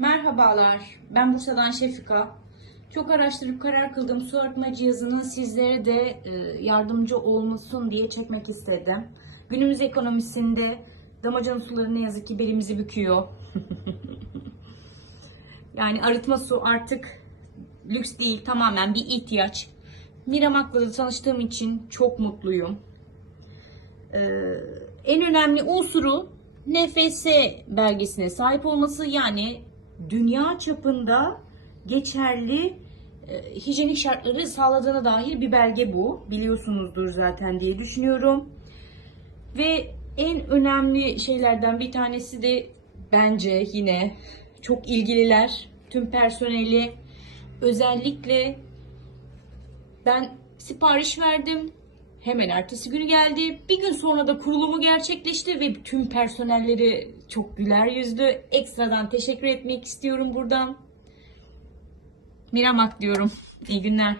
Merhabalar, ben Bursa'dan Şefika. Çok araştırıp karar kıldığım su arıtma cihazının sizlere de e, yardımcı olmasın diye çekmek istedim. Günümüz ekonomisinde damacana suları ne yazık ki belimizi büküyor. yani arıtma su artık lüks değil, tamamen bir ihtiyaç. Miramak'la tanıştığım için çok mutluyum. Ee, en önemli unsuru NFS belgesine sahip olması yani dünya çapında geçerli e, hijyenik şartları sağladığına dair bir belge bu. Biliyorsunuzdur zaten diye düşünüyorum. Ve en önemli şeylerden bir tanesi de bence yine çok ilgililer, tüm personeli özellikle ben sipariş verdim. Hemen ertesi günü geldi. Bir gün sonra da kurulumu gerçekleşti ve tüm personelleri çok güler yüzlü. Ekstradan teşekkür etmek istiyorum buradan. Miramak diyorum. İyi günler.